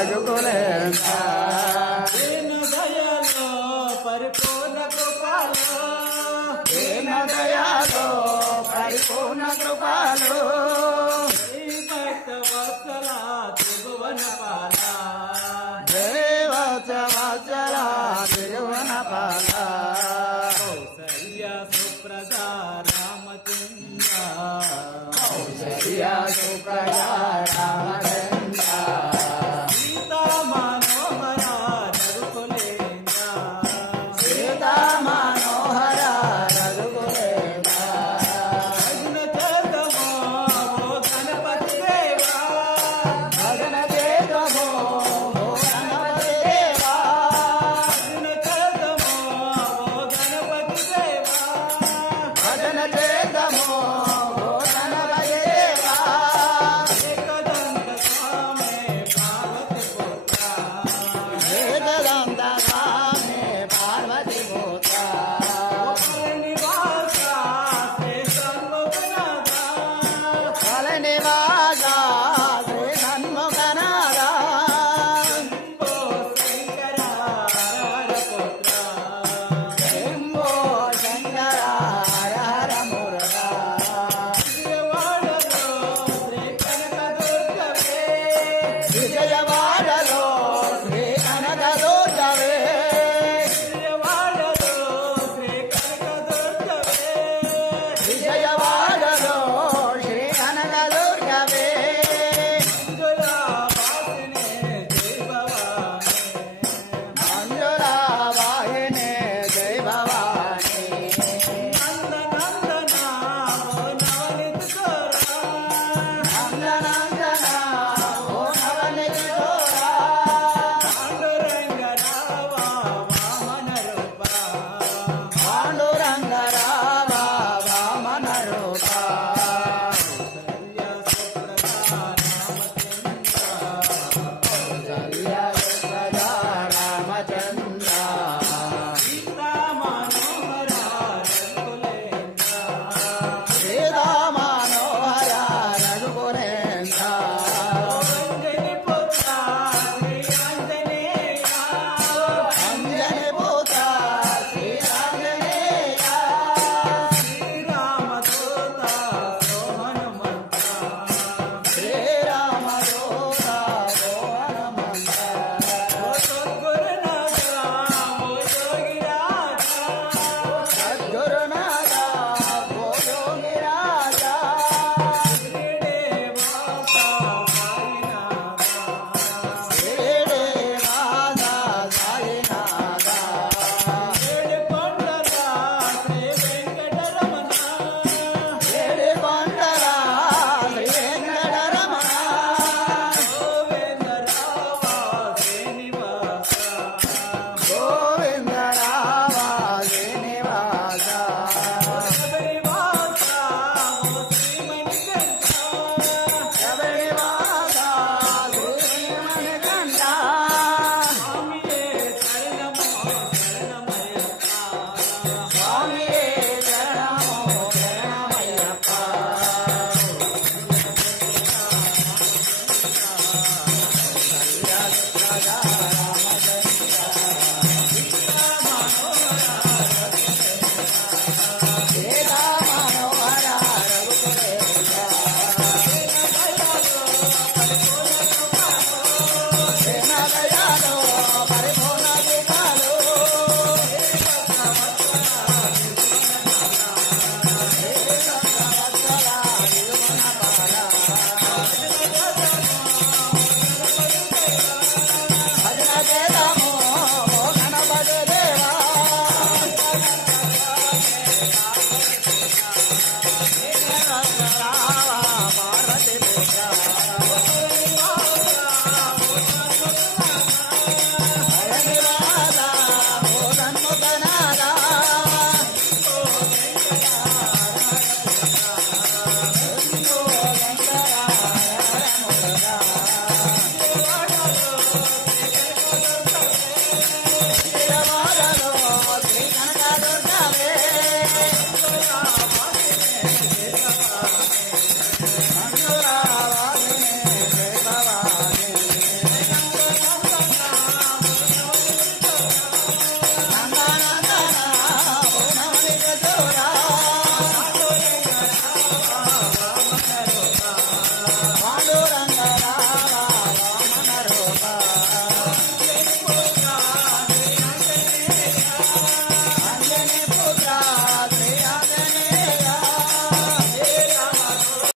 రఘుకులేంద్ర దీన దయలో పరిపూర్ణ కృపలో దీన దయాలో పరిపూర్ణ కృపలో భక్త వత్సల త్రిభువన పాల దేవత వత్సల త్రిభువన పాల కౌసల్య సుప్రద రామచంద్ర కౌసల్య సుప్రద రామచంద్ర సీతా మనోహర రఘుకులేంద్ర సీతా మనోహర రఘుకులేంద్ర భజన చేద్దామో ఓ గణపతి దేవా భజన చేద్దామో ఓ గణపతి దేవా భజన చేద్దామో ఓ గణపతి దేవా భజన చేద్దామో ఓ గణపతి దేవా ఏకదంత స్వామి పార్వతి పుత్ర ఏకదంత స్వామి పార్వతి పుత్ర నివాస శ్రీ సర్వగుణాధ ఫల నివాస శ్రీ షణ్ముఖనాథ శంభో శంకర హర పుత్ర శంభో శంకర హర హర మురళ విజయవాడలో శ్రీ కనకదుర్గవే విజయవాడ